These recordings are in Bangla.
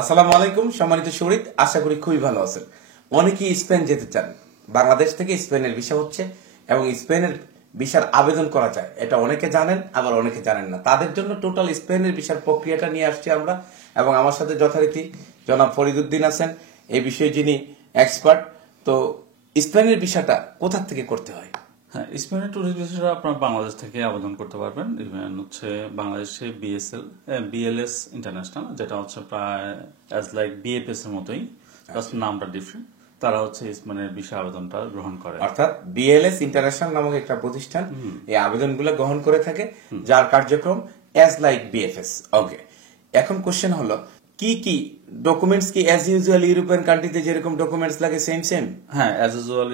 আসসালামু আলাইকুম সম্মানিত শহীদ, আশা করি খুবই ভালো আছেন। অনেকেই স্পেন যেতে চান, বাংলাদেশ থেকে স্পেনের ভিসা হচ্ছে এবং স্পেনের ভিসার আবেদন করা যায়, এটা অনেকে জানেন আবার অনেকে জানেন না। তাদের জন্য টোটাল স্পেনের ভিসার প্রক্রিয়াটা নিয়ে আসছি আমরা, এবং আমার সাথে যথারীতি জনাব ফরিদউদ্দিন আছেন এই বিষয়ে যিনি এক্সপার্ট। তো স্পেনের ভিসাটা কোথা থেকে করতে হয়? হ্যাঁ, স্পেনের ট্যুরিস্ট ভিসাটা আপনার বাংলাদেশ থেকে আবেদন করতে পারবেন। ইভেন হচ্ছে বাংলাদেশে বিএলএস ইন্টারন্যাশনাল, যেটা হচ্ছে প্রায় অ্যাজ লাইক বিএফএস এর মতোই, জাস্ট নামটা ডিফারেন্ট। তারা হচ্ছে স্পেনের ভিসা আবেদনটা গ্রহণ করে, অর্থাৎ বিএলএস ইন্টারন্যাশনাল নামক একটা প্রতিষ্ঠান এই আবেদনগুলো গ্রহণ করে থাকে, যার কার্যক্রম অ্যাজ লাইক বিএফএস। ওকে, এখন কোশ্চেন হলো কি কি ডকুমেন্টস কি অ্যাজ ইউজুয়াল ইউরোপিয়ান কান্ট্রিতে যেরকম ডকুমেন্টস লাগে সেম সেম? হ্যাঁ, অ্যাজ ইউজুয়াল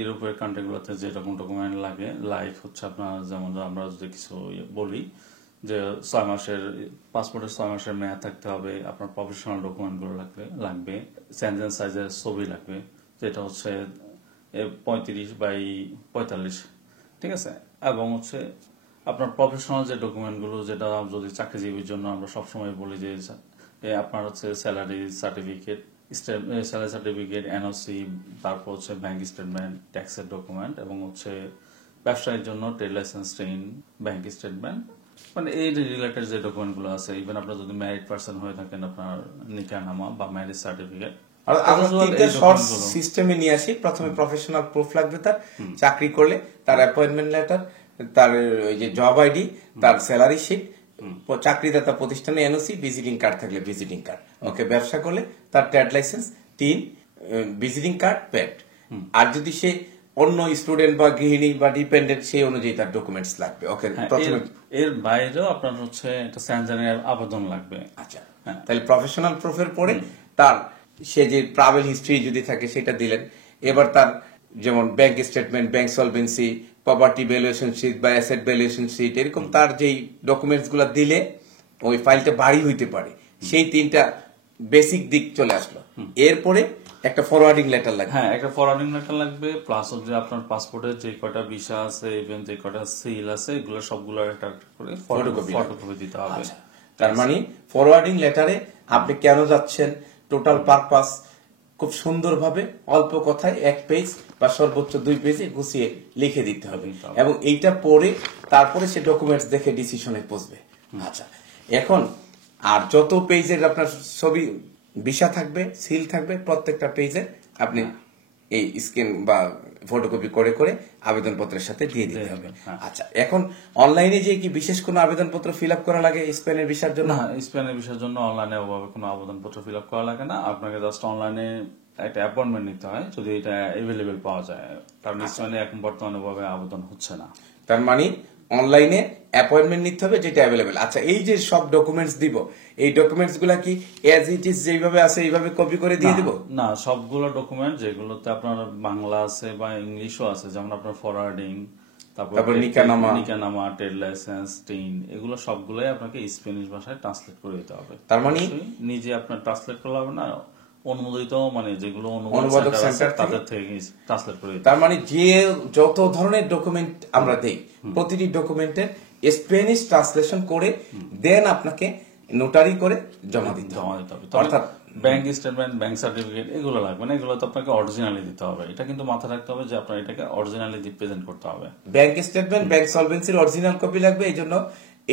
ইউরোপের কান্ট্রিগুলোতে যেরকম ডকুমেন্ট লাগে, লাইক হচ্ছে আপনার যেমন আমরা যদি কিছু বলি যে 6 মাসের পাসপোর্টের 6 মাসের মেয়াদ থাকতে হবে, আপনার প্রফেশনাল ডকুমেন্টগুলো লাগবে, সেনজেন সাইজের ছবি লাগবে, যেটা হচ্ছে 35x45, ঠিক আছে। এবং হচ্ছে আপনার প্রফেশনাল যে ডকুমেন্টগুলো, যেটা যদি চাকরিজীবীর জন্য আমরা সবসময় বলি যে আপনার হচ্ছে স্যালারি সার্টিফিকেট, এনওসি, তারপর হচ্ছে ব্যাংক স্টেটমেন্ট, ট্যাক্সের ডকুমেন্ট, এবং হচ্ছে ব্যবসায়ীর জন্য ট্রেড লাইসেন্স, ব্যাংক স্টেটমেন্ট, মানে এই রিলেটেড যে ডকুমেন্টগুলো আছে। ইভেন আপনার যদি ম্যারিড পার্সন হয়ে থাকেন, আপনার নিকাহনামা বা ম্যারেজ সার্টিফিকেট। সিস্টেমে নিয়ে আসি। প্রথমে প্রফেশনাল প্রুফ লাগবে, তার চাকরি করলে তার অ্যাপয়েন্টমেন্ট লেটার, তার ওই যে জব আইডি, তার স্যালারি শিট, চাকরিদাতা প্রতিষ্ঠানে এনওসি, ভিজিটিং কার্ড থাকলে ভিজিটিং কার্ড। ওকে, ব্যবসা করলে তার trade licence, visiting card, pad. আর যদি সে অন্য স্টুডেন্ট বা গৃহিণী বা ডিপেন্ডেন্ট, সেই অনুযায়ী তার ডকুমেন্টস লাগবে। ওকে, প্রথমে এর বাইরেও আপনার হচ্ছে একটা স্যানজানের আবেদন লাগবে। আচ্ছা, তাহলে প্রফেশনাল প্রুফের পরে তার সে যে ট্রাভেল হিস্ট্রি যদি থাকে সেটা দিলেন। এবার তার যেমন bank statement, bank solvency, property valuation sheet বা অ্যাসেট ভ্যালুয়েশন শিট, এরকম তার যেই ডকুমেন্টস গুলা দিলে ওই ফাইলটা ভারী হইতে পারে, সেই তিনটা বেসিক দিক চলে আসলো। এরপরে একটা ফরওয়ার্ডিং লেটার লাগবে। হ্যাঁ, একটা ফরওয়ার্ডিং লেটার লাগবে, প্লাস হচ্ছে আপনার পাসপোর্টের যে কয়টা ভিসা আছে, ইভেন যে কয়টা সিল আছে, এগুলো সবগুলোর একটা করে ফটোকপি দিতে হবে। তার মানে ফরওয়ার্ডিং লেটারে আপনি কেন যাচ্ছেন, টোটাল পারপাস খুব সুন্দরভাবে অল্প কথায় 1 পেজ বা সর্বোচ্চ 2 পেজে গুছিয়ে লিখে দিতে হবে, এবং এইটা পড়ে তারপরে সে ডকুমেন্টস দেখে ডিসিশনে পৌঁছবে। আচ্ছা, এখন আর যত পেজের আপনার ছবি ভিসা থাকবে, সিল থাকবে, প্রত্যেকটা পেজে আপনি এই স্ক্যান বা ফটোকপি করে করে আবেদনপত্রের সাথে দিয়ে দিতে হবে। আচ্ছা, এখন অনলাইনে যে কি বিশেষ কোনো আবেদনপত্র ফিল আপ করা লাগে স্পেনের ভিসার জন্য? না, স্পেনের ভিসার জন্য অনলাইনে ওভাবে কোনো আবেদনপত্র ফিল আপ করা লাগে না। আপনাকে জাস্ট অনলাইনে একটা অ্যাপয়েন্টমেন্ট নিতে হয়, যদি এটা অ্যাভেলেবেল পাওয়া যায়, কারণ স্পেনে এখন বর্তমানে ওভাবে আবেদন হচ্ছে না। তার মানে অনলাইনে অ্যাপয়েন্টমেন্ট নিতে হবে যেটা অ্যাভেলেবেল। আচ্ছা, এই যে সব ডকুমেন্টস দিব, এই ডকুমেন্টস গুলা কি এজ ইট ইজ যেভাবে আছে এইভাবে কপি করে দিয়ে দিব? না, সবগুলো ডকুমেন্ট যেগুলোতে আপনার বাংলা আছে বা ইংলিশও আছে, যেমন আপনার ফরওয়ার্ডিং, তারপর নিকানামা, ট্রেড লাইসেন্স, এগুলো সবগুলোই আপনাকে স্প্যানিশ ভাষায় ট্রান্সলেট করে দিতে হবে। তার মানে নিজে আপনার ট্রান্সলেট করলে হবে না, অনুমোদিত মানে যেগুলো অনুবাদক সেন্টার তাদের থেকে ট্রান্সলেট করে দিতে হবে। তার মানে যে যত ধরনের ডকুমেন্ট আমরা দেই, প্রতিটি ডকুমেন্টের স্প্যানিশ ট্রান্সলেশন করে দেন আপনাকে নোটারি করে জমা দিতে হবে। অর্থাৎ ব্যাংক স্টেটমেন্ট, ব্যাংক সার্টিফিকেট এগুলো লাগবে না, এগুলো তো আপনাকে অরিজিনালি দিতে হবে। এটা কিন্তু মাথায় রাখতে হবে যে আপনার এটাকে অরিজিনালি প্রেজেন্ট করতে হবে। ব্যাংক স্টেটমেন্ট, ব্যাংক সলভেন্সির অরিজিনাল কপি লাগবে, এই জন্য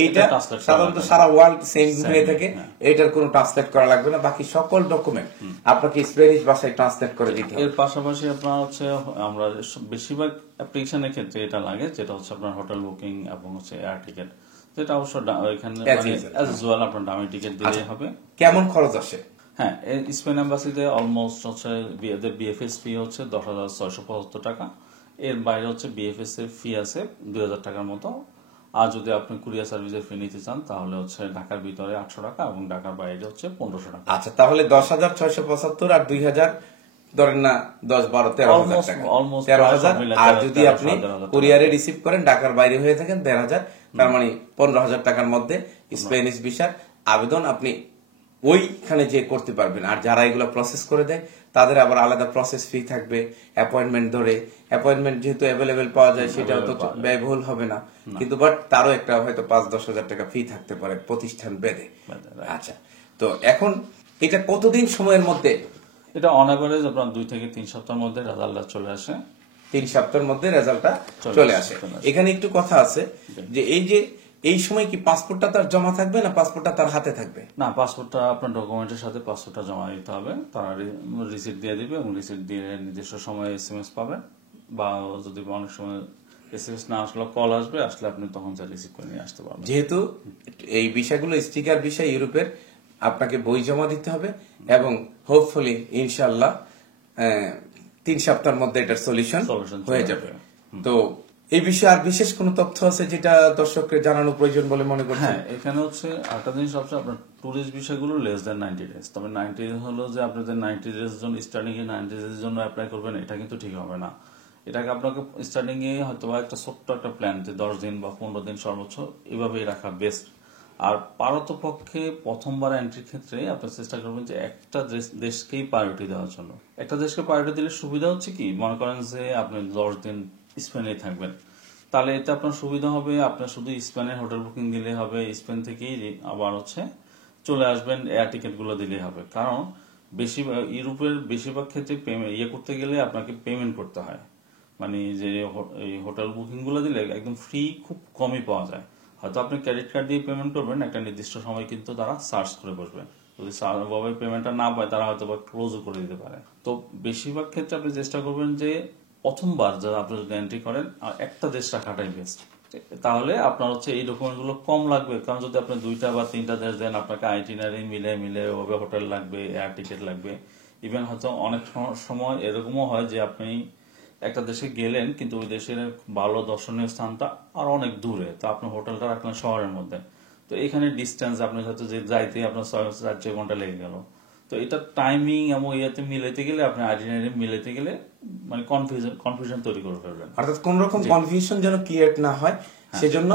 এইটা সাধারণত সারা ওয়ার্ল্ড সেম হয়ে থাকে, এটার কোনো ট্রান্সলেট করা লাগবে না। বাকি সকল ডকুমেন্ট আপনাকে স্প্যানিশ ভাষায় ট্রান্সলেট করে দিতে হবে। এর পাশাপাশি আপনার হচ্ছে আমরা বেশিরভাগ অ্যাপ্লিকেশনের ক্ষেত্রে এটা লাগে, যেটা হচ্ছে আপনার হোটেল বুকিং এবং হচ্ছে এয়ার টিকেট, যেটা অবশ্য এখানে অ্যাজ ইউজুয়াল আপনার দামি টিকেট দিলেই হবে। কেমন খরচ আসে? হ্যাঁ, স্পেন এম্বাসিতে অলমোস্ট হচ্ছে বিএফএস ফি হচ্ছে 10,675 টাকা। এর বাইরে হচ্ছে বিএফএস এর ফি আছে 2,000 টাকার মতো। আর যদি আপনি কুরিয়ার সার্ভিসের ফি নিতে চান তাহলে হচ্ছে ঢাকার ভিতরে 800 টাকা এবং ঢাকার বাইরে হচ্ছে 1,500 টাকা। আচ্ছা, তাহলে 10,675 আর 2,000 ধরেন না, 10, 12, 13,000 টাকা, 13,000। আর যদি আপনি কুরিয়ারে রিসিভ করেন ঢাকার বাইরে হয়ে থাকেন 1,500, তার মানে 15,000 টাকার মধ্যে স্প্যানিশ ভিসার আবেদন আপনি ওইখানে যে করতে পারবেন। আর যারা এগুলো প্রসেস করে দেয় তাদের আবার আলাদা প্রসেস ফি থাকবে, অ্যাপয়েন্টমেন্ট ধরে। অ্যাপয়েন্টমেন্ট যেহেতু অ্যাভেলেবেল পাওয়া যায়, সেটাও তো ব্যয়বহুল হবে না, কিন্তু বাট তারও একটা হয়তো 5-10 হাজার টাকা ফি থাকতে পারে প্রতিষ্ঠান বেঁধে। আচ্ছা, তো এখন এটা কতদিন সময়ের মধ্যে? এটা অন এভারেজ আপনার 2 থেকে 3 সপ্তাহের মধ্যে রেজাল্টটা চলে আসে। 3 সপ্তাহের মধ্যে রেজাল্টটা চলে চলে আসে, আসে। চলে আসে। এখানে একটু কথা আছে যে এই সময় কি পাসপোর্টটা তার জমা থাকবে না পাসপোর্টটা তার হাতে থাকবে? না, পাসপোর্টটা আপনার ডকুমেন্টের সাথে পাসপোর্টটা জমা দিতে হবে, তারা রিসিপ্ট দিয়ে দিবে এবং রিসিপ্ট দিয়ে নির্দিষ্ট সময়ে SMS পাবেন, বা যদি অনেক সময় SMS না আসলে কল আসবে, আসলে আপনি তখন যা রিসিভ করে নিয়ে আসতে পারবেন। যেহেতু এই বিষয়গুলো স্টিকার বিষয় ইউরোপের, আপনাকে বই জমা দিতে হবে এবং হোপফুলি ইনশাআল্লাহ 3 সপ্তাহের মধ্যে এটার সলিউশন Solution হয়ে চলে যাবে। আসবে। তো এই বিষয়ে আর বিশেষ কোনো তথ্য আছে যেটা দর্শককে জানানো প্রয়োজন বলে মনে করছেন? হ্যাঁ, এখানে হচ্ছে একটা জিনিস হচ্ছে আপনার ট্যুরিস্ট বিষয়গুলো লেস দেন 90 ডেজ। তবে 90 ডেজ হলো যে আপনাদের 90 ডেজ জন্য স্টার্টিং এ 90 ডেজ জন্য অ্যাপ্লাই করবেন, এটা কিন্তু ঠিক হবে না। এটাকে আপনাকে স্টার্টিং এ হয়তো বা একটা ছোট্ট একটা প্ল্যান, যে 10 দিন বা 15 দিন সর্বোচ্চ এভাবেই রাখা বেস্ট। আর পারতপক্ষে প্রথমবার এন্ট্রির ক্ষেত্রে আপনি চেষ্টা করবেন যে একটা দেশকেই প্রায়োরিটি দেওয়ার জন্য। একটা দেশকে প্রায়োরিটি দিলে সুবিধা হচ্ছে কি, মনে করেন যে আপনি 10 দিন স্পেনে থাকবেন, তাহলে এতে আপনার সুবিধা হবে, আপনার শুধু স্পেনের হোটেল বুকিং দিলে হবে, স্পেন থেকেই আবার হচ্ছে চলে আসবেন, এয়ার টিকিট গুলো দিলেই হবে। কারণ ইউরোপের বেশিরভাগ ক্ষেত্রে ইয়ে করতে গেলে আপনাকে পেমেন্ট করতে হয়, মানে যে এই হোটেল বুকিং গুলো দিলে একদম ফ্রি খুব কমই পাওয়া যায়। হয়তো আপনি ক্রেডিট কার্ড দিয়ে পেমেন্ট করবেন, একটা নির্দিষ্ট সময় কিন্তু তারা সার্চ করে বসবে, যদি সার্ভাবে পেমেন্টটা না পায় তারা হয়তো বা ক্লোজও করে দিতে পারে। তো বেশিরভাগ ক্ষেত্রে আপনি চেষ্টা করবেন যে প্রথমবার যারা আপনি যদি এন্ট্রি করেন একটা দেশ রাখাটাই বেস্ট, তাহলে আপনার হচ্ছে এই ডকুমেন্ট গুলো কম লাগবে। কারণ যদি আপনি 2টা বা 3টা দেশ দেন, আপনাকে আইটিনারি মিলে মিলে ওভাবে হোটেল লাগবে, এয়ার টিকিট লাগবে। ইভেন হয়তো অনেক সময় এরকমও হয় যে আপনি একটা দেশে গেলেন কিন্তু ওই দেশের ভালো দর্শনীয় স্থানটা আর অনেক দূরে, তো আপনি হোটেলটা রাখলেন শহরের মধ্যে, তো এখানে ডিস্টেন্স আপনি হয়তো যে যাইতে আপনার 6 ঘন্টা লেগে গেল। তো এটা টাইমিং এবং ইয়াতে মিলাইতে গেলে, আপনি আইটিনারি মিলাইতে গেলে মানে কনফিউশন তৈরি করে ফেলবেন। অর্থাৎ কোন রকম কনফিউশন যেন ক্রিয়েট না হয়, সেজন্য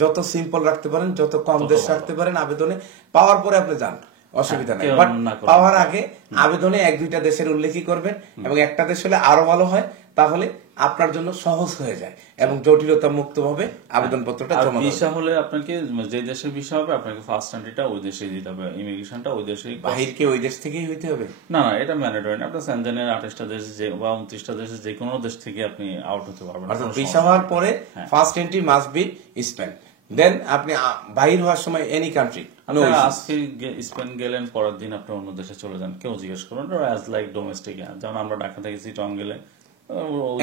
যত সিম্পল রাখতে পারেন, যত কম দেশ রাখতে পারেন আবেদনে, পাওয়ার পরে আপনি যান, অসুবিধা নেই। কেউ বাট না করবে। পাওয়ার আগে আবেদনে 1-2টা দেশের উল্লেখই করবেন, এবং একটা দেশ হলে আরো ভালো হয়, তাহলে আপনার জন্য সহজ হয়ে যায় এবং জটিলতা মুক্ত ভাবে আবেদনপত্রটা আর জমা ভিসা দেবেন। হলে আপনাকে যে দেশের ভিসা হবে আপনাকে ফার্স্ট এন্ট্রিটা ওই দেশেই দিতে হবে, ইমিগ্রেশনটা ওই দেশেই। বাহিরকে ওই দেশ থেকেই হইতে হবে? না না, এটা ম্যান্ডেটরি না। আপনার সেনজেনের 28টা দেশ বা 29টা দেশে যে কোনো দেশ থেকে আপনি আউট হতে পারবেন। অর্থাৎ কোনো ভিসা সমস্যা হওয়ার নেই। পরে হ্যাঁ। First entry must be Spain, then আপনি বাহির হওয়ার সময় এনি কান্ট্রি, নো আপনারা ইস্যুস। আজকে স্পেন গেলেন, পরের দিন আপনি অন্য দেশে চলে যান, কেউ জিজ্ঞেস করবেন, অ্যাজ লাইক ডোমেস্টিক। যেমন আমরা ঢাকা থেকে চিটং গেলে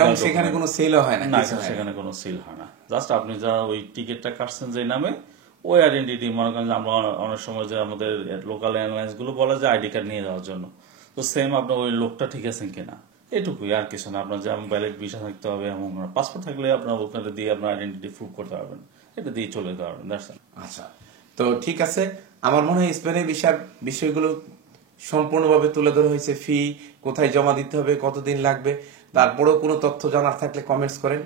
এবং সেখানে কোনো সেলও হয় না, না, কিছু হয় না। সেখানে কোনো সিল হয় না। জাস্ট আপনি যা ওই টিকিটটা কাটছেন যে নামে, ওই আইডেন্টিটি, মনে করেন যে আমরা অনেক সময় যে আমাদের লোকাল এয়ারলাইন্স গুলো বলে যে আইডি কার্ড নিয়ে যাওয়ার জন্য, তো সেম আপনার ওই লোকটা ঠিক আছেন কিনা এটুকুই, আর কিছু না। আপনার যেমন ভ্যালিড ভিসা থাকতে হবে এবং পাসপোর্ট থাকলে আপনার ওখানে দিয়ে আপনার আইডেন্টিটি প্রুভ করতে পারবেন, এটা দিয়ে চলে যেতে পারবেন। That's it. আচ্ছা, তো ঠিক আছে। আমার মনে হয় স্পেনের বিষয়গুলো সম্পূর্ণভাবে তুলে ধরা হয়েছে। ফি কোথায় জমা দিতে হবে, কতদিন লাগবে, তারপরেও কোনো তথ্য জানার থাকলে কমেন্টস করেন।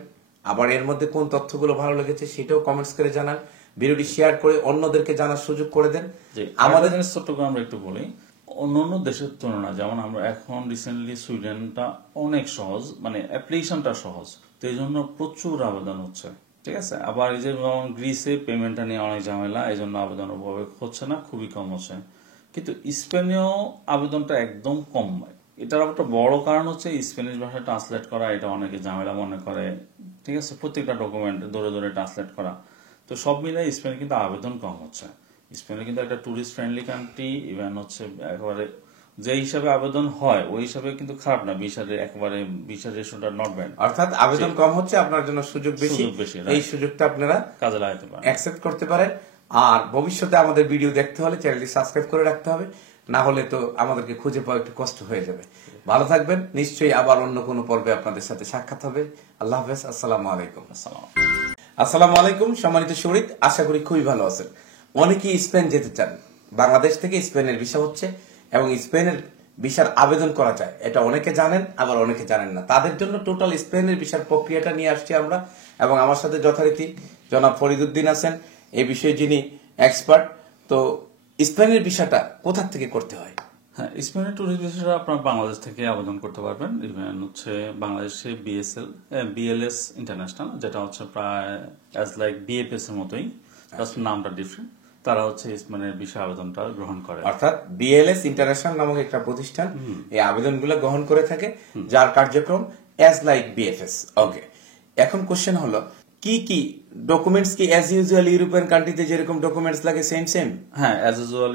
আবার এর মধ্যে কোন তথ্যগুলো ভালো লেগেছে সেটাও কমেন্টস করে জানান। ভিডিওটি শেয়ার করে অন্যদেরকে জানার সুযোগ করে দেন। যে আমাদের আমাদের জিনিস ছোট্ট করে আমরা একটু বলি, অন্যান্য দেশের তুলনায় যেমন আমরা এখন রিসেন্টলি সুইডেনটা অনেক সহজ, মানে অ্যাপ্লিকেশনটা সহজ, তো এই জন্য প্রচুর আবেদন হচ্ছে। ঠিক আছে, আবার এই যে যেমন গ্রিসে পেমেন্টটা নিয়ে অনেক ঝামেলা, এই জন্য আবেদন ওভাবে হচ্ছে না, খুবই কম হচ্ছে। কিন্তু স্পেনেও আবেদনটা একদম কম। এটার একটা বড় কারণ হচ্ছে স্প্যানিশ ভাষা ট্রান্সলেট করা, এটা অনেকে ঝামেলা মনে করে। ঠিক আছে, প্রত্যেকটা ডকুমেন্ট ধরে ধরে ট্রান্সলেট করা, তো সব মিলে স্পেনে কিন্তু আবেদন কম হচ্ছে। স্পেনে কিন্তু একটা টুরিস্ট ফ্রেন্ডলি কান্ট্রি, ইভেন হচ্ছে একেবারে যে হিসাবে আবেদন হয় ওই হিসাবে কিন্তু খারাপ না, একেবারে ভিসা রেশনটা নট ব্যাড। অর্থাৎ আবেদন কম হচ্ছে, আপনার জন্য সুযোগ বেশি, সুযোগ বেশি, right. এই সুযোগটা আপনারা কাজে লাগাতে পারেন। অ্যাকসেপ্ট করতে পারেন। আর ভবিষ্যতে আমাদের ভিডিও দেখতে হলে চ্যানেলটি সাবস্ক্রাইব করে রাখতে হবে, না হলে তো আমাদেরকে খুঁজে পাওয়া একটু কষ্ট হয়ে যাবে। ভালো থাকবেন, নিশ্চয়ই আবার অন্য কোনো পর্বে আপনাদের সাথে সাক্ষাৎ হবে। আল্লাহ হাফেজ, আসসালামু আলাইকুম। আসসালামু আলাইকুম, সম্মানিত শহীদ, আশা করি খুবই ভালো আছেন। অনেকেই স্পেন যেতে চান, বাংলাদেশ থেকে স্পেনের ভিসা হচ্ছে এবং স্পেনের ভিসার আবেদন করা যায়, এটা অনেকে জানেন আবার অনেকে জানেন না। তাদের জন্য টোটাল স্পেনের ভিসার প্রক্রিয়াটা নিয়ে আসছি আমরা, এবং আমার সাথে যথারীতি জনাব ফরিদউদ্দিন আছেন এই বিষয়ে যিনি এক্সপার্ট। তো স্পেনের ভিসাটা কোথা থেকে করতে হয়? হ্যাঁ, স্পেনের ট্যুরিস্ট ভিসাটা আপনার বাংলাদেশ থেকে আবেদন করতে পারবেন। ইভেন হচ্ছে বাংলাদেশে বিএলএস ইন্টারন্যাশনাল, যেটা হচ্ছে প্রায় অ্যাজ লাইক বিএফএস এর মতোই, জাস্ট নামটা ডিফারেন্ট। তারা হচ্ছে ইসমানের বিষয় আবেদনটা গ্রহণ করে। অর্থাৎ বিএলএস ইন্টারন্যাশনাল নামক একটা প্রতিষ্ঠান এই আবেদনগুলো গ্রহণ করে থাকে, যার কার্যক্রম অ্যাজ লাইক বিএফএস। ওকে, এখন কোশ্চেন হলো কি কি ডকুমেন্টস কি অ্যাজ ইউজুয়াল ইউরোপিয়ান কান্ট্রিতে যেরকম ডকুমেন্টস লাগে সেম সেম? হ্যাঁ, অ্যাজ ইউজুয়াল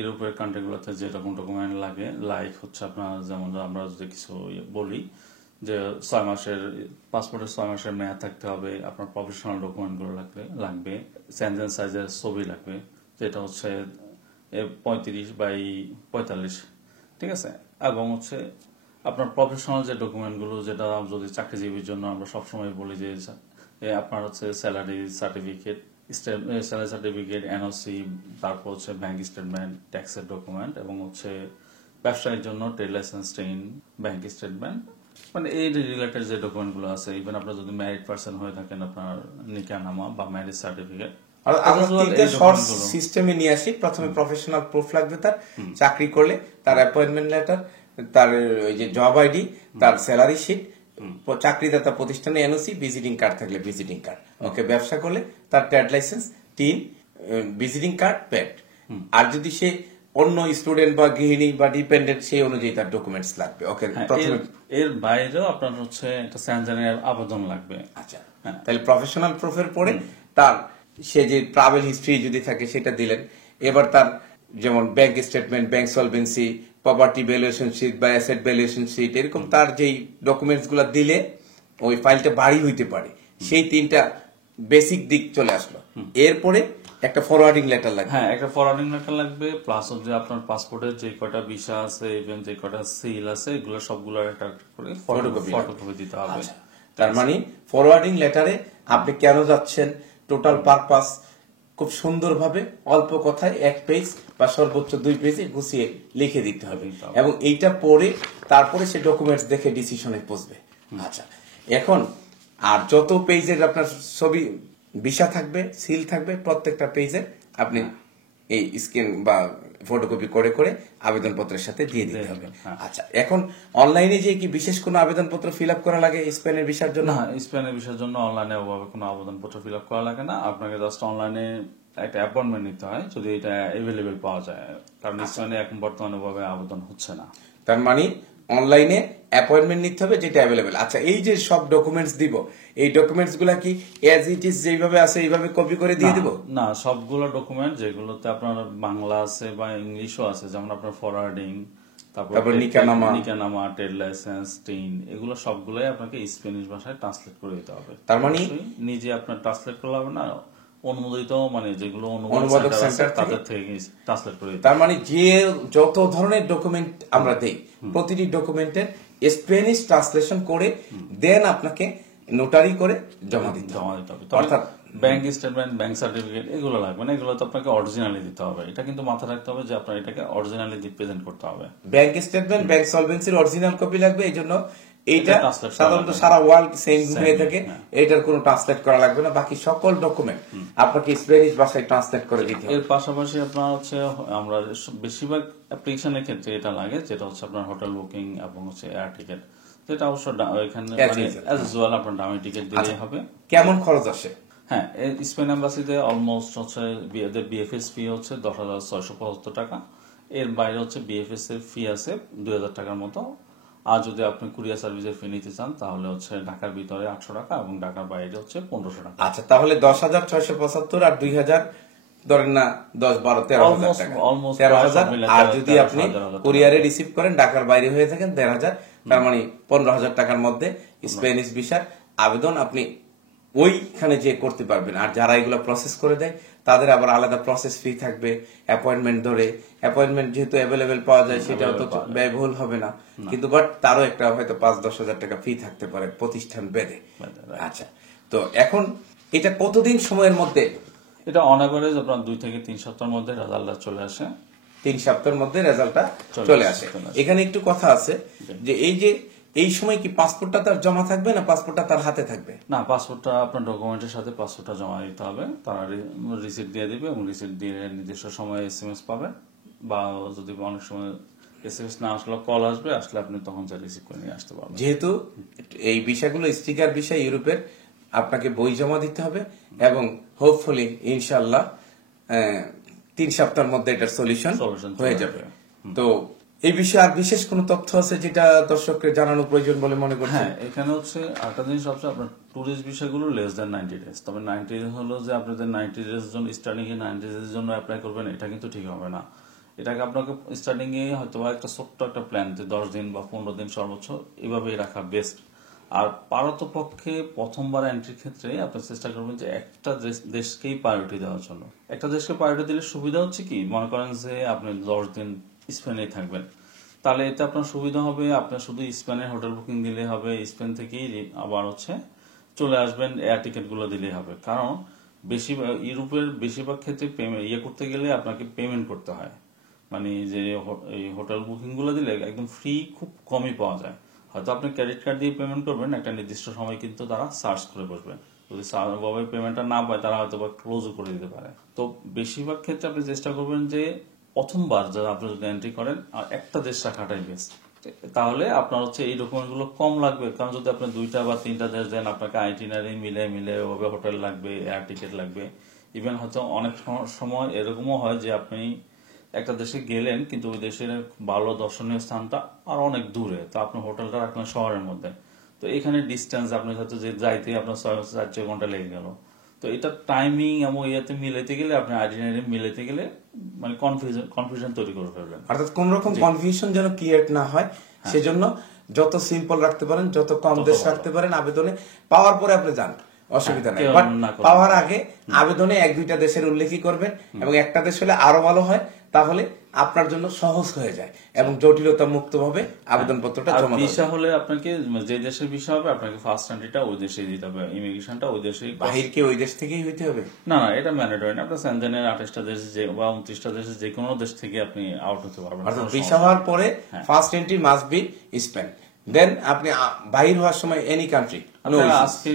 ইউরোপের কান্ট্রিগুলোতে যেরকম ডকুমেন্ট লাগে, লাইক হচ্ছে আপনার যেমন আমরা যদি কিছু বলি যে 6 মাসের পাসপোর্টের 6 মাসের মেয়াদ থাকতে হবে, আপনার প্রফেশনাল ডকুমেন্টগুলো লাগবে, স্যানজেন সাইজের ছবি লাগবে, যেটা হচ্ছে 35x45, ঠিক আছে, এবং হচ্ছে আপনার প্রফেশনাল যে ডকুমেন্টগুলো, যেটা যদি চাকরিজীবীর জন্য আমরা সবসময় বলি যে আপনার হচ্ছে স্যালারি সার্টিফিকেট, এনওসি, তারপর হচ্ছে ব্যাংক স্টেটমেন্ট, ট্যাক্সের ডকুমেন্ট, এবং হচ্ছে ব্যবসায়ীর জন্য ট্রেড লাইসেন্স, ব্যাংক স্টেটমেন্ট, মানে এই রিলেটেড যে ডকুমেন্টগুলো আছে। ইভেন আপনার যদি ম্যারিড পার্সন হয়ে থাকেন, আপনার নিকাহনামা বা ম্যারেজ সার্টিফিকেট। সিস্টেমে নিয়ে আসি। প্রথমে প্রফেশনাল প্রুফ লাগবে, তার চাকরি করলে তার অ্যাপয়েন্টমেন্ট লেটার, তার ওই যে জব আইডি, তার স্যালারি শিট, চাকরিদাতা প্রতিষ্ঠানে এনওসি, ভিজিটিং কার্ড থাকলে ভিজিটিং কার্ড। ওকে, ব্যবসা করলে তার trade licence, visiting card, pad. আর যদি সে অন্য স্টুডেন্ট বা গৃহিণী বা ডিপেন্ডেন্ট, সেই অনুযায়ী তার ডকুমেন্টস লাগবে। ওকে, এর বাইরেও আপনার হচ্ছে একটা স্যানজেনের আবেদন লাগবে। আচ্ছা, তাহলে প্রফেশনাল প্রুফের পরে তার সে যে ট্রাভেল হিস্ট্রি যদি থাকে সেটা দিলেন। এবার তার যেমন bank statement, bank solvency, property valuation sheet বা অ্যাসেট ভ্যালুয়েশন শিট, এরকম তার যেই ডকুমেন্টস গুলা দিলে ওই ফাইলটা ভারী হইতে পারে, সেই তিনটা বেসিক দিক চলে আসলো। এরপরে একটা ফরওয়ার্ডিং লেটার লাগবে। হ্যাঁ, একটা ফরওয়ার্ডিং লেটার লাগবে, প্লাস হচ্ছে আপনার পাসপোর্টের যে কটা ভিসা আছে, ইভেন যে কটা সিল আছে, এগুলো সবগুলো একটা করে ফটোকপি দিতে হবে। তার মানে ফরওয়ার্ডিং লেটারে আপনি কেন যাচ্ছেন, টোটাল পারপাস খুব সুন্দরভাবে অল্প কথায় 1 পেজ বা সর্বোচ্চ 2 পেজে গুছিয়ে লিখে দিতে হবে, এবং এইটা পড়ে তারপরে সে ডকুমেন্টস দেখে ডিসিশনে পৌঁছবে। আচ্ছা, এখন আর যত পেজের আপনার ছবি ভিসা থাকবে, সিল থাকবে, প্রত্যেকটা পেজে আপনি এই স্ক্যান বা ফটোকপি করে করে আবেদনপত্রের সাথে দিয়ে দিতে হবে। আচ্ছা, এখন অনলাইনে যে কি বিশেষ কোনো আবেদনপত্র ফিল আপ করা লাগে স্পেনের ভিসার জন্য? না, স্পেনের ভিসার জন্য অনলাইনে ওভাবে কোনো আবেদনপত্র ফিল আপ করা লাগে না। আপনাকে জাস্ট অনলাইনে একটা অ্যাপয়েন্টমেন্ট নিতে হয়, যদি এটা অ্যাভেলেবেল পাওয়া যায়, কারণ স্পেনে এখন বর্তমানে ওভাবে আবেদন হচ্ছে না। তার মানে অনলাইনে অ্যাপয়েন্টমেন্ট নিতে হবে যেটা অ্যাভেলেবেল। আচ্ছা, এই যে সব ডকুমেন্টস দিব, এই ডকুমেন্টস গুলা কি এজ ইট ইজ যেভাবে আছে এইভাবে কপি করে দিয়ে দিব? না, সবগুলো ডকুমেন্ট যেগুলোতে আপনার বাংলা আছে বা ইংলিশও আছে, যেমন আপনার ফরওয়ার্ডিং, তারপর নিকানামা, ট্রেড লাইসেন্স, এগুলো সবগুলোই আপনাকে স্প্যানিশ ভাষায় ট্রান্সলেট করে দিতে হবে। তার মানে নিজে আপনার ট্রান্সলেট করলে হবে না, অনুমোদিত মানে যেগুলো অনুবাদক সেন্টার তাদের থেকে ট্রান্সলেট করে দিতে হবে। তার মানে যে যত ধরনের ডকুমেন্ট আমরা দেই, প্রতিটি ডকুমেন্টের স্প্যানিশ ট্রান্সলেশন করে দেন আপনাকে নোটারি করে জমা দিতে হবে। অর্থাৎ ব্যাংক স্টেটমেন্ট, ব্যাংক সার্টিফিকেট এগুলো লাগবে না, এগুলো তো আপনাকে অরিজিনালি দিতে হবে। এটা কিন্তু মাথায় রাখতে হবে যে আপনার এটাকে অরিজিনালি প্রেজেন্ট করতে হবে। ব্যাংক স্টেটমেন্ট, ব্যাংক সলভেন্সির অরিজিনাল কপি লাগবে, এই জন্য এইটা সাধারণত সারা ওয়ার্ল্ড সেম হয়ে থাকে, এটার কোনো ট্রান্সলেট করা লাগবে না। বাকি সকল ডকুমেন্ট আপনাকে স্প্যানিশ ভাষায় ট্রান্সলেট করে দিতে হবে। এর পাশাপাশি আপনার হচ্ছে আমরা বেশিরভাগ অ্যাপ্লিকেশনের ক্ষেত্রে এটা লাগে, যেটা হচ্ছে আপনার হোটেল বুকিং এবং হচ্ছে এয়ার টিকেট, যেটা অবশ্য এখানে অ্যাজ ইউজুয়াল আপনার দামি টিকেট দিলেই হবে। কেমন খরচ আসে? হ্যাঁ, স্পেন এম্বাসিতে অলমোস্ট হচ্ছে বিএফএস ফি হচ্ছে 10,675 টাকা। এর বাইরে হচ্ছে বিএফএস এর ফি আছে 2,000 টাকার মতো। আর যদি আপনি কুরিয়ার সার্ভিসের ফি নিতে চান তাহলে হচ্ছে ঢাকার ভিতরে 800 টাকা এবং ঢাকার বাইরে হচ্ছে 1500 টাকা। আচ্ছা, তাহলে 10,675 আর 2,000 ধরেন না, 10, 12, 13,000 টাকা, 13,000। আর যদি আপনি কুরিয়ারে রিসিভ করেন ঢাকার বাইরে হয়ে থাকেন 1,500, তার মানে 15,000 টাকার মধ্যে স্প্যানিশ ভিসার আবেদন আপনি ওইখানে যে করতে পারবেন। আর যারা এগুলো প্রসেস করে দেয় তাদের আবার আলাদা প্রসেস ফি থাকবে, অ্যাপয়েন্টমেন্ট ধরে। অ্যাপয়েন্টমেন্ট যেহেতু অ্যাভেলেবেল পাওয়া যায় সেটাও তো ব্যয়বহুল হবে না, কিন্তু বাট তারও একটা হয়তো 5-10 হাজার টাকা ফি থাকতে পারে প্রতিষ্ঠান বেঁধে। আচ্ছা, তো এখন এটা কতদিন সময়ের মধ্যে? এটা অন এভারেজ আপনার 2 থেকে 3 সপ্তাহের মধ্যে রেজাল্টটা চলে আসে। 3 সপ্তাহের মধ্যে রেজাল্টটা চলে আসে। এখানে একটু কথা আছে যে এই সময় কি পাসপোর্টটা তার জমা থাকবে না পাসপোর্টটা তার হাতে থাকবে? না, পাসপোর্টটা আপনার ডকুমেন্টের সাথে পাসপোর্টটা জমা দিতে হবে। তারা রিসিপ্ট দিয়ে দিবে এবং রিসিপ্ট দিয়ে নির্দিষ্ট সময়ে এসএমএস পাবে, বা যদি অনেক সময় এসএমএস না আসলে কল আসবে, আসলে আপনি তখন যা রিসিভ করে নিয়ে আসতে পারবেন। যেহেতু এই বিষয়গুলো স্টিকার বিষয় ইউরোপের, আপনাকে বই জমা দিতে হবে এবং হোপফুলি ইনশাআল্লাহ 3 সপ্তাহের মধ্যে এটার সলিউশন Solution চলে হয়ে যাবে। আসবে। তো এই বিষয়ে আর বিশেষ কোনো তথ্য আছে যেটা দর্শককে জানানো প্রয়োজন বলে মনে করছেন? হ্যাঁ, এখানে হচ্ছে একটা জিনিস হচ্ছে আপনার ট্যুরিস্ট ভিসাগুলো লেস দ্যান 90 ডেজ। তবে 90 ডেজ হলো যে আপনাদের 90 ডেজ জন্য স্টার্টিং এ 90 ডেজ জন্য অ্যাপ্লাই করবেন, এটা কিন্তু ঠিক হবে না। এটাকে আপনাকে স্টার্টিং এ হয়তো বা একটা ছোট্ট একটা প্ল্যান, যে 10 দিন বা 15 দিন সর্বোচ্চ এভাবেই রাখা বেস্ট। আর পারতপক্ষে প্রথমবার এন্ট্রির ক্ষেত্রে আপনি চেষ্টা করবেন যে একটা দেশকেই প্রায়োরিটি দেওয়ার জন্য। একটা দেশকে প্রায়োরিটি দিলে সুবিধা হচ্ছে কি, মনে করেন যে আপনি 10 দিন স্পেনেই থাকবেন, তাহলে এতে আপনার সুবিধা হবে, আপনার শুধু স্পেনের হোটেল বুকিং দিলে হবে, স্পেন থেকেই আবার হচ্ছে চলে আসবেন, এয়ার টিকিট গুলো দিলেই হবে। কারণ ইউরোপের বেশিরভাগ ক্ষেত্রে ইয়ে করতে গেলে আপনাকে পেমেন্ট করতে হয়, মানে যে এই হোটেল বুকিং গুলো দিলে একদম ফ্রি খুব কমই পাওয়া যায়। হয়তো আপনি ক্রেডিট কার্ড দিয়ে পেমেন্ট করবেন, একটা নির্দিষ্ট সময় কিন্তু তারা সার্চ করে বসবে, যদি ভাবে পেমেন্টটা না পায় তারা হয়তো বা ক্লোজও করে দিতে পারে। তো বেশিরভাগ ক্ষেত্রে আপনি চেষ্টা করবেন যে প্রথমবার যারা আপনি যদি এন্ট্রি করেন আর একটা দেশ রাখাটাই বেস্ট। তাহলে আপনার হচ্ছে এই ডকুমেন্ট গুলো কম লাগবে। কারণ যদি আপনি 2টা বা 3টা দেশ দেন, আপনাকে আইটিনারি মিলে ওভাবে হোটেল লাগবে, এয়ার টিকিট লাগবে। ইভেন হয়তো অনেক সময় এরকমও হয় যে আপনি একটা দেশে গেলেন কিন্তু ওই দেশের ভালো দর্শনীয় স্থানটা আর অনেক দূরে, তো আপনি হোটেলটা রাখলেন শহরের মধ্যে। তো এখানে ডিস্টেন্স আপনি হয়তো যে যাইতে আপনার 6-4 ঘন্টা লেগে গেল। তো এটা টাইমিং এবং ইয়াতে মিলাইতে গেলে, আপনি আইটিনারি মিলাইতে গেলে মানে কনফিউশন তৈরি করে ফেলবেন। অর্থাৎ কোন রকম কনফিউশন যেন ক্রিয়েট না হয়, সেজন্য যত সিম্পল রাখতে পারেন, যত কম দেশ রাখতে পারেন আবেদনে, পাওয়ার পরে আপনি যান, অসুবিধা নেই। কেউ বাট না করবে। পাওয়ার আগে আবেদনে 1-2টা দেশের উল্লেখই করবেন, এবং একটা দেশ হলে আরো ভালো হয়, তাহলে আপনার জন্য সহজ হয়ে যায় এবং জটিলতা মুক্ত ভাবে আবেদনপত্রটা আর জমা ভিসা দেবেন। হলে আপনাকে যে দেশের ভিসা হবে আপনাকে ফার্স্ট এন্ট্রিটা ওই দেশেই দিতে হবে, ইমিগ্রেশনটা ওই দেশেই। বাহিরকে ওই দেশ থেকেই হইতে হবে? না না, এটা ম্যান্ডেটরি না। আপনার সেনজেনের 28টা দেশে যে বা 29টা দেশে যে কোনো দেশ থেকে আপনি আউট হতে পারবেন। অর্থাৎ কোনো ভিসা সমস্যা হওয়ার পরে হ্যাঁ। First entry must be Spain, then আপনি বাহির হওয়ার সময় এনি কান্ট্রি। আপনারা আজকে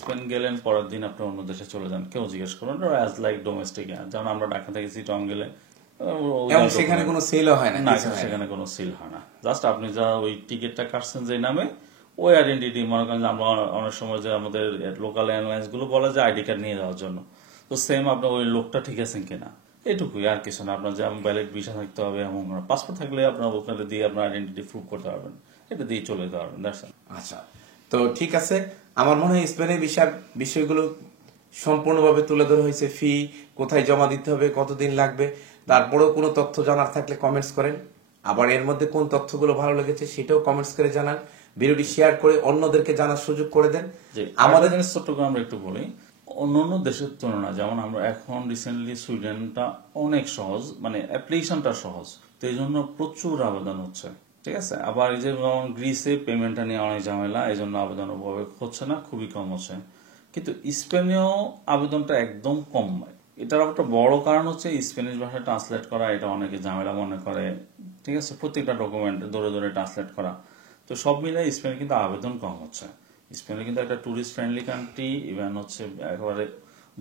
স্পেন গেলেন, পরের দিন আপনি অন্য দেশে চলে যান, কেউ জিজ্ঞেস করুন, অ্যাজ লাইক ডোমেস্টিক। যেমন আমরা ঢাকা থেকে চিটং গেলে এবং সেখানে কোনো সেলও হয় না, না, কিছু হয় না। সেখানে কোনো সিল হয় না। জাস্ট আপনি যা ওই টিকিটটা কাটছেন যে নামে, ওই আইডেন্টিটি, মনে করেন যে আমরা অনেক সময় যে আমাদের লোকাল এয়ারলাইন্স গুলো বলে যে আইডি কার্ড নিয়ে যাওয়ার জন্য, তো সেম আপনার ওই লোকটা ঠিক আছেন কিনা এটুকুই, আর কিছু না। আপনার যেমন ভ্যালিড ভিসা থাকতে হবে, এবং পাসপোর্ট থাকলে আপনার ওখানে দিয়ে আপনার আইডেন্টিটি প্রুভ করতে পারবেন, এটা দিয়ে চলে যেতে পারবেন। আচ্ছা, তো ঠিক আছে। আমার মনে হয় স্পেনের বিষয়গুলো সম্পূর্ণভাবে তুলে ধরা হয়েছে। ফি কোথায় জমা দিতে হবে, কতদিন লাগবে, তারপরেও কোনো তথ্য জানার থাকলে কমেন্টস করেন। আবার এর মধ্যে কোন তথ্যগুলো ভালো লেগেছে সেটাও কমেন্টস করে জানান। ভিডিওটি শেয়ার করে অন্যদেরকে জানার সুযোগ করে দেন। আমাদের ছোট্ট করে আমরা একটু বলি, অন্যান্য দেশের তুলনায় যেমন আমরা এখন রিসেন্টলি সুইডেনটা অনেক সহজ, মানে অ্যাপ্লিকেশনটা সহজ, তো এই জন্য প্রচুর আবেদন হচ্ছে, ঠিক আছে। আবার এই যে যেমন গ্রিসে পেমেন্টটা নিয়ে অনেক ঝামেলা, এই জন্য আবেদন হচ্ছে না, খুবই কম হচ্ছে। কিন্তু স্পেনেও আবেদনটা একদম কম। এটার একটা বড় কারণ হচ্ছে স্প্যানিশ ভাষা ট্রান্সলেট করা, এটা অনেকে ঝামেলা মনে করে, ঠিক আছে, প্রত্যেকটা ডকুমেন্ট ধরে ট্রান্সলেট করা। তো সব মিলে স্পেনে কিন্তু আবেদন কম হচ্ছে। স্পেনে কিন্তু একটা টুরিস্ট ফ্রেন্ডলি কান্ট্রি, ইভেন হচ্ছে একেবারে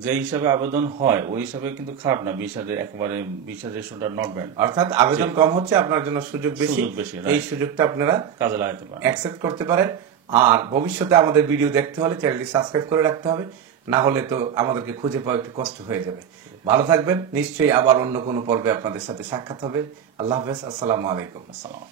যে হিসাবে আবেদন হয় ওই হিসাবে কিন্তু খারাপ না, একেবারে ভিসা রেশনটা নট ব্যাড। অর্থাৎ আবেদন কম হচ্ছে, আপনার জন্য সুযোগ বেশি, right। এই সুযোগটা আপনারা কাজে লাগাতে পারেন, অ্যাকসেপ্ট করতে পারেন। আর ভবিষ্যতে আমাদের ভিডিও দেখতে হলে চ্যানেলটি সাবস্ক্রাইব করে রাখতে হবে, না হলে তো আমাদেরকে খুঁজে পাওয়া একটু কষ্ট হয়ে যাবে। ভালো থাকবেন, নিশ্চয়ই আবার অন্য কোনো পর্বে আপনাদের সাথে সাক্ষাৎ হবে। আল্লাহ হাফেজ, আসসালামু আলাইকুম। আসসালাম।